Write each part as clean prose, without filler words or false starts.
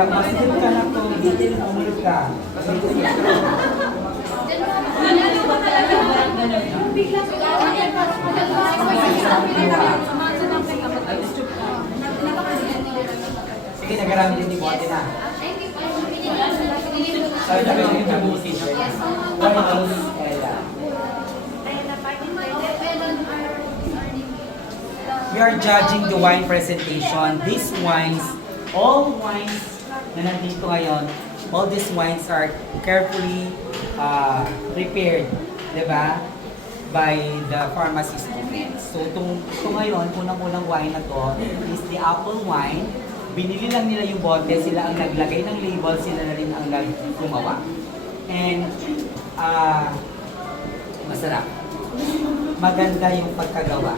Yang masin ka na to, detail na umulog ka. Sige, nagaramit din ni Bote na. Sabi na kayo yung kabusin. We are judging the wine presentation. These wines, all wines na nandito ngayon, all these wines are carefully prepared, di ba? By the pharmacy students. So, ito ngayon, unang-unang wine na to is the apple wine. Binili lang nila yung bote, sila ang naglagay ng label, sila na rin ang gumawa. And, masarap. Maganda yung pagkagawa.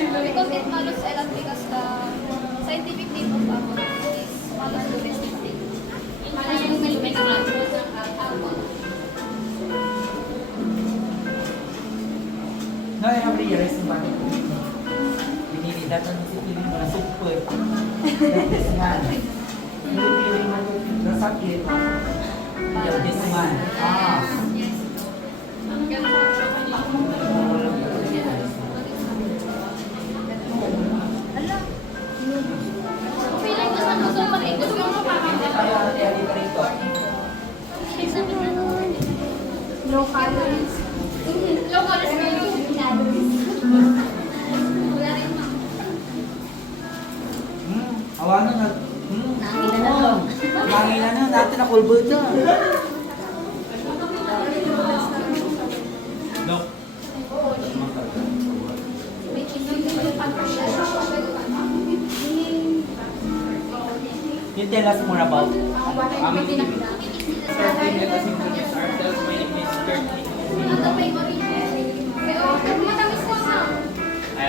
Because it malus elat because the scientific name of apple is malus domestic. Malus domestic apple. No, I have realized bakit binili datan ng sipiling mo na super. This man. Pinipiling mo na sakit. This man. Feeling ko sa gusto mo rin. Gusto mo pa No calories. low calories. Wala rin ma. Awanan na. Mangina na natin na kulbot na. Dok. Can you tell us more about I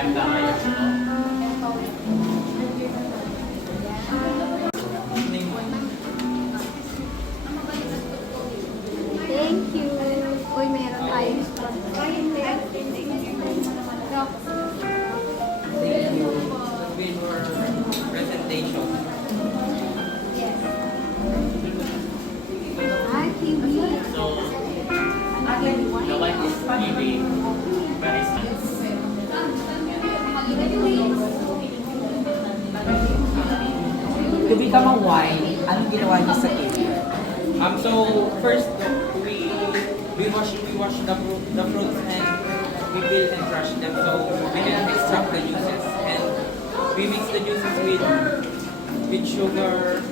am the highest. Thank you. Uy, meron tayo. With your presentation. Hi, Kiwi. So, the wine is kiwi. Very nice. to become a wine? Anong ginawa niyo sa cake? So first we wash the fruits and we peel and crush them so we can extract the juices and we mix the juices with sugar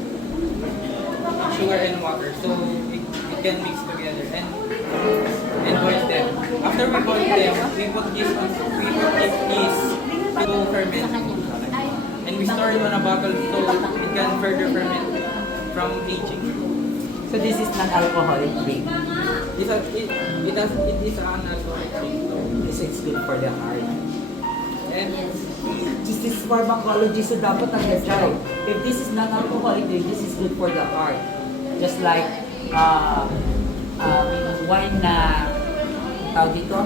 and water so it can mix together and boil them. After we boil them, we put this to ferment and we store it on a bottle so it can further ferment from aging. So this is non-alcoholic drink. It is an alcoholic drink. This is good for the heart. And This is pharmacology, so dapat nag-try. If this is non-alcoholic drink, this is good for the heart. Just like wine na tawag dito,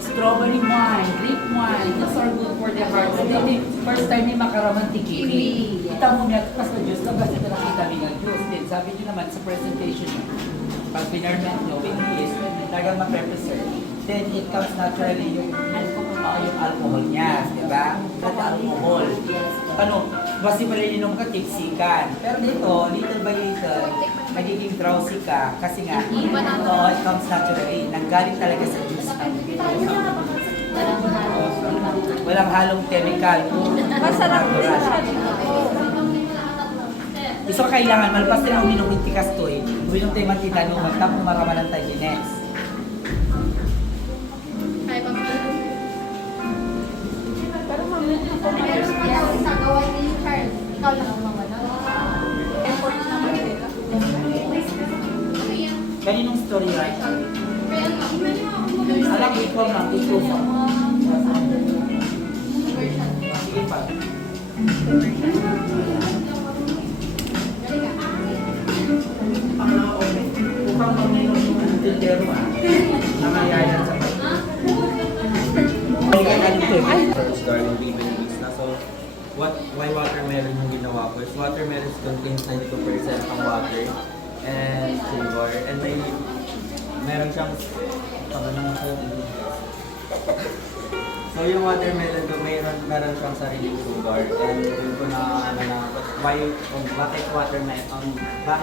strawberry wine, grape wine, those are good for the heart. So then, first time ni makaraman ti kiwi. Kita mo niya, pas na juice na, kasi nakita niya ng juice. Then sabi niyo naman sa presentation niyo, pag pinarment niyo with yeast, talagang ma-preserve. Then it comes naturally yung alcohol niya, di ba? Alcohol. Ano, basi pala inom ka, tipsikan. Pero dito, little by little, magiging drowsy ka kasi nga, it comes naturally. Nanggaling talaga sa juice ng walang halong chemical. Masarap din siya. So kailangan, malpas din ang uminom ng tikas to eh. Uminom tayo matitanuman, tapos maramalan tayo di next. Pero meron sa gawa ni Charles. Ikaw lang ang mamana. Effort naman nila. Kaninong story right? Alam, ikaw na, ikaw na. Sige pa. Upang mag-inom ng tindero nangayayan sa First garden weaving weeks na. So, why watermelon yung ginawa ko is watermelon contains 92% ang water and sugar. And meron siyang, so yung watermelon ko, meron siyang sariling sugar. And yun ko na, bakit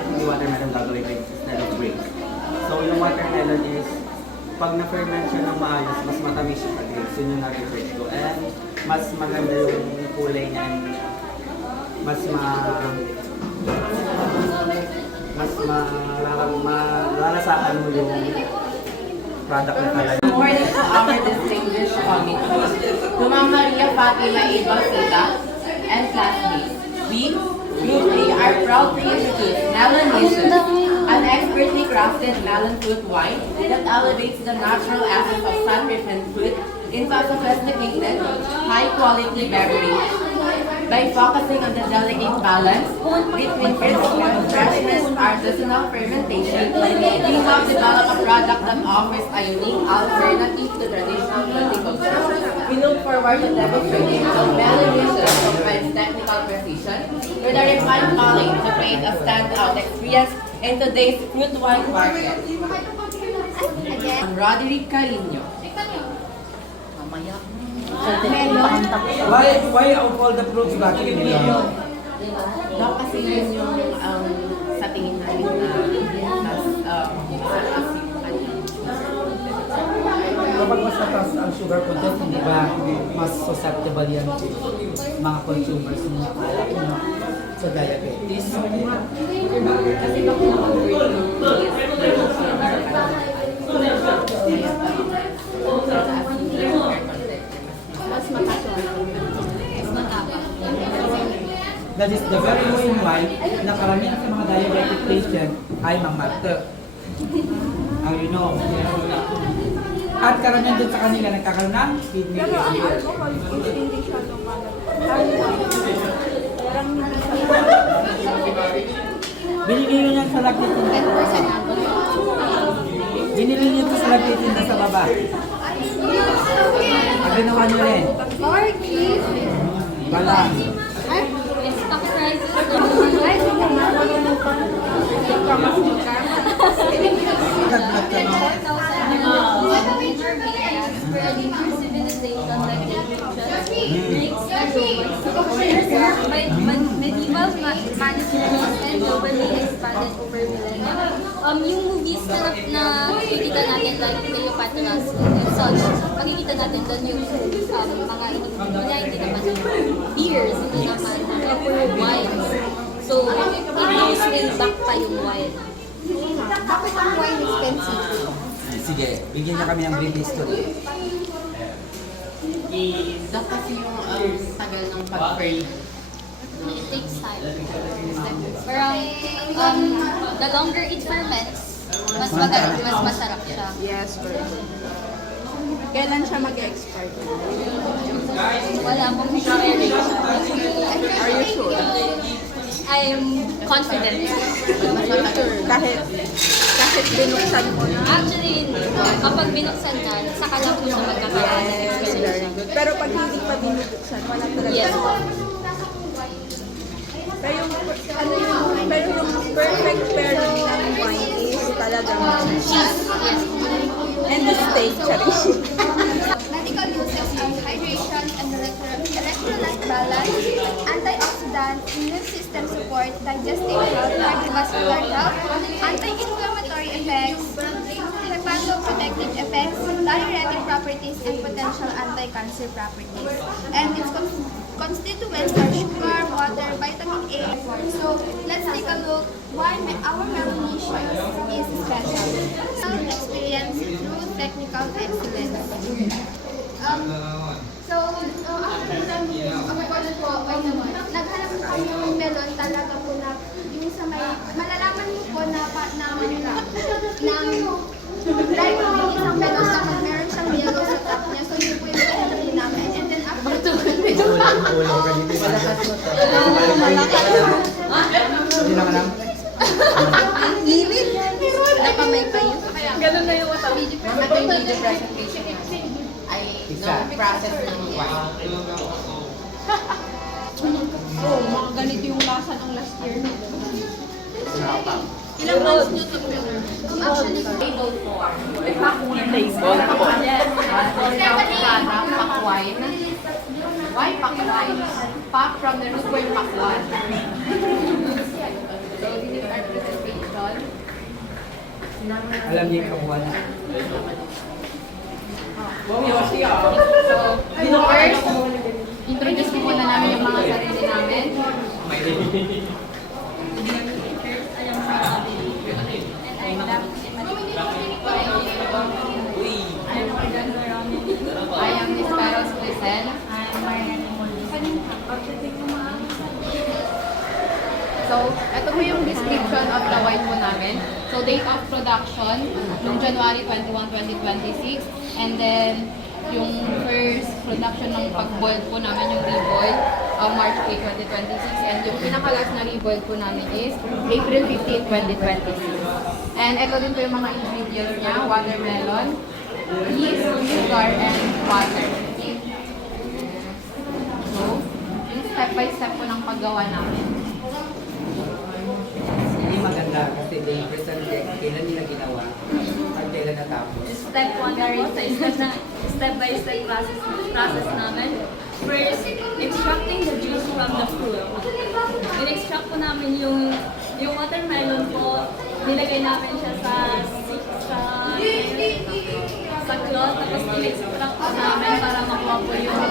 hindi watermelon gagawin drinks instead of grapes? So yung watermelon is, pag na-ferment siya ng maayos, mas matamis siya grapes. Yun yung na-research ko. And mas maganda yung kulay niya. And malalasaan mo yung product na talaga. Morning to our distinguished committee, to Ma'am Maria Fatima A. Basita and classmates. We, Group 3, are proud to introduce Melon Nation, an expertly crafted melon fruit wine that elevates the natural essence of sun-ripened fruit into a sophisticated, high-quality beverage. By focusing on the delicate balance between crispness, freshness, artisanal fermentation, we have developed a product that offers a unique alternative to traditional viticulture. We look forward to demonstrating how Melanesian combines technical precision with a refined palate to create a standout experience in today's fruit wine market. I'm Roderick Carino. Mamaya. Why of all the fruits bakit melon? Daw kasi yun yung sa tingin namin na mas mataas yung kanyang Kapag mas mataas ang sugar content, hindi ba mas susceptible yan to mga consumers sa diabetes? kasi baka na-convert yung mas matapang. That is the very reason why na karamihan sa mga diabetic patient ay mangmarte. Ang you know. At karamihan din sa kanila nagkakaroon ng kidney Pero ang failure. alcohol is hindi siya lumalag. Parang hindi siya Binili niya sa lactating. 10% alcohol. Binili niya ito sa lactating na sa baba. Ang ginawa niyo rin. Orchid. Balang. Ay, stock prices. Ay, hindi ka marunong pa. Naglag ka no? Major areas for a deeper civilization like the Egyptians, Greeks, and Romans, medieval manuscripts and globally expanded over millennia. Yung movies na nakikita natin like Cleopatra and such, makikita natin doon yung mga hindi naman beers, hindi naman wines. So, it goes way back pa yung wine. Bakit ang wine expensive? Sige, bigyan niya kami ng brief history. daw kasi yung tagal ng pag-ferment. It takes time. Parang, the longer it ferments, mas masarap siya. Yes, correct. Kailan siya mag-expire? Wala pong expiration. Are you sure? I'm confident. Kahit binuksan mo na. Actually, kapag binuksan na, saka lang po siya magkakaroon ng expiration. Pero pag hindi pa binuksan, wala talaga. Yes. Pero yung perfect pairing ng wine is talagang Cheese. Yes. and the steak, charis. Medical uses are hydration and electrolyte balance, antioxidant, immune system support, digestive health, cardiovascular health, anti-inflammatory effects, hepatoprotective effects, diuretic properties, and potential anti-cancer properties. And its constituents are sugar, water, vitamin A, and more. So let's take a look why our Melanesian is special. Some experience through technical excellence. Of course po, naghanap po kami ng melon talaga po na yung sa may, malalaman mo po na right po yung isang melon na meron siyang yellow sa top niya. So yun po yung kahanapin namin. And then after Hindi naman lang. Ang init. Nakamay pa yun. Ganun na yung mata. Ito yung video presentation ay no process ng wine. Oo, mga ganito yung lasa ng last year. Ilang months nyo to prepare? Actually, Table 4. Table 4. Yes. Sana, pack wine. Why pack wine? Pack from the root wine pack 1. So this is our presentation. Alam niyo yung kabuhan. So first, introduce ko muna namin yung mga sarili namin. I am Miss Peros Clisel. So, ito po yung description of the wine po namin. So, date of production, noong January 21, 2026. And then, yung first production ng pag-boil po namin, yung re-boil, March 8, 2026. And yung pinaka-last na re-boil po namin is April 15, 2026. And ito din po yung mga ingredients niya, watermelon, yeast, sugar, and water. So, yung step-by-step po ng paggawa namin. Hindi maganda kasi they present kailan nila ginawa at kailan natapos. Step 1 na rin sa step-by-step process namin. First, extracting the juice from the fruit. In-extract po namin yung watermelon po, nilagay namin siya sa cloth, tapos in-extract po namin para makuha po yung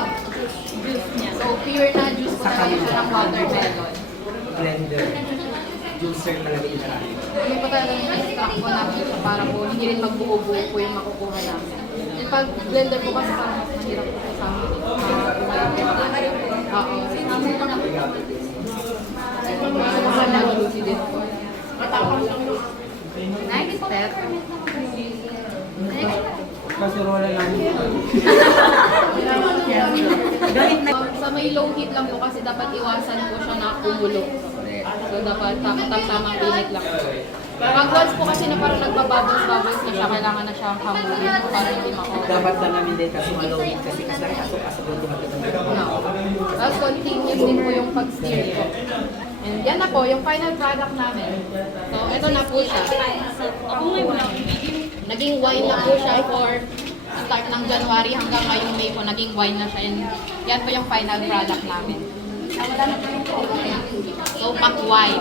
juice niya. So, pure na juice po talaga siya ng watermelon. Blender. Juicer talaga yung tayo. Hindi po talaga yung extract po namin siya para po hindi rin magbuo-buo po yung makukuha namin. And pag blender po kasi parang mas mahirap po sa amin. Oo. Mas nag-juicy din po. Next step. Kaserola lang. Sa may low heat lang po kasi dapat iwasan po siya na kumulo. So dapat tamang init lang po. Pag once po kasi na parang nagbabubbles na siya, kailangan na siyang hamulin para hindi makuha. Dapat na namin din kasi malawin kasi asok-asok yung tumatanda. Tapos continuous din po yung pag-steer po. And yan na po, yung final product namin. So ito na po siya. Naging wine na po siya for start ng January hanggang ngayong May po, naging wine na siya. And yan po yung final product namin. So, pack wine.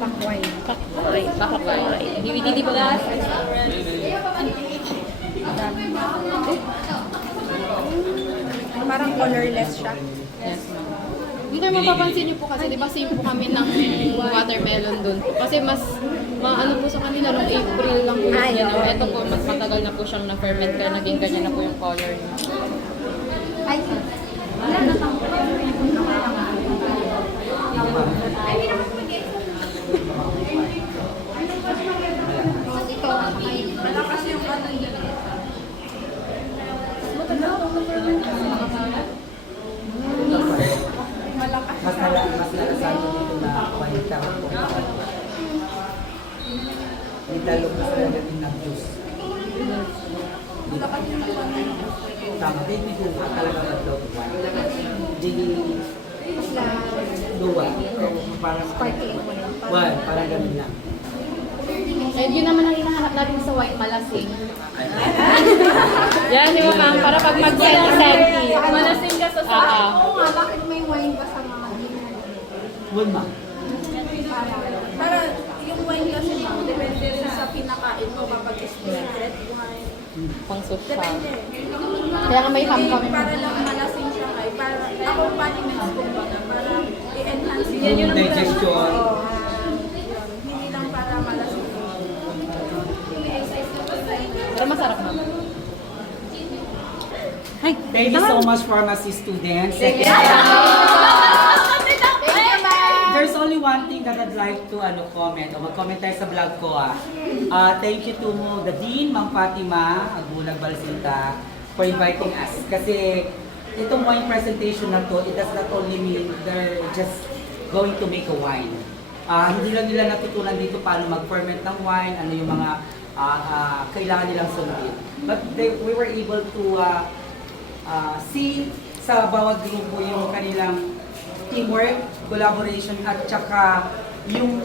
Pack wine. DVD po ba? Parang colorless siya. Yes, ma'am. Hindi mapapansin niyo po kasi, di ba same po kami ng watermelon doon. Kasi mas, maano po sa kanila, noong April lang po yung ginawa. Ito po, mas matagal na po siyang na-ferment kaya naging ganyan na po yung color niya. Ay, malakas yung ano yun. Mas nalasan ko dito na kwalita ko po. Nitalo mas nalagin ng juice. Tama, hindi ko talaga mag-low to wine. Hindi luwa. Parang Sparkling mo na. wine, parang ganun lang. And yun naman ang hinahanap natin sa white malasing. Yan, di ba ma'am? Para pag mag-senti-senti. Malasing ka sa Oo nga, bakit may wine ka sa mga dinner? Wala ma. Para yung wine kasi ma'am, depende rin sa pinakain mo kapag red wine. Pang social. Depende. Kaya nga may ham kami. Para lang malasing siya kay, para accompaniments kumbaga, para i-enhance Yan yung digestion. Oo. Hindi lang para malasing. Pero masarap ma'am. Thank you so much, pharmacy students. There's only one thing that I'd like to comment o mag-comment tayo sa vlog ko. Thank you to the Dean, Ma'am Fatima Agulag Balsita, for inviting us. Kasi itong wine presentation na to, it does not only mean they're just going to make a wine. Hindi lang nila natutunan dito paano mag-ferment ng wine, ano yung mga kailangan nilang sundin. But we were able to see sa bawat grupo yung kanilang teamwork, collaboration, at saka yung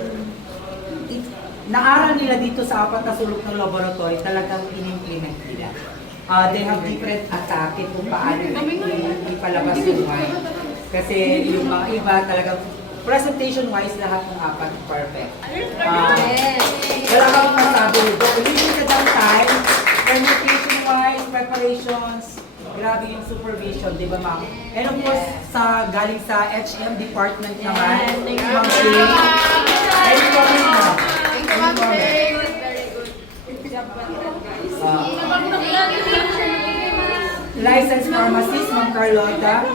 naaral nila dito sa 4 na sulok ng laboratory, talagang in-implement nila. They have different atake kung paano ipalabas yung wine. Kasi yung mga iba talagang presentation-wise, lahat ng 4 perfect. Wala kang masabi. Limited ang time, presentation-wise, preparations, grabe yung supervision, di ba ma'am? And of course, galing sa HM department naman, Ma'am Shay. Any comment na? Any comment? Licensed pharmacist, Ma'am Carlota.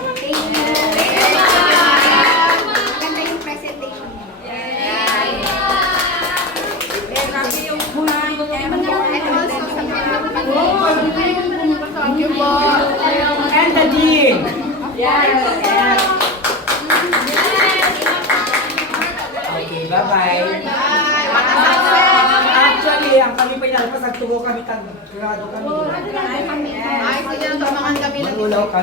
Ganda yung presentation niya. And also sa mga And the dean. Okay, bye-bye. Actually, ang kami pa inalpas, nagtubo kami, grado kami. Ay, sige, tumangan kami. Magulaw kami.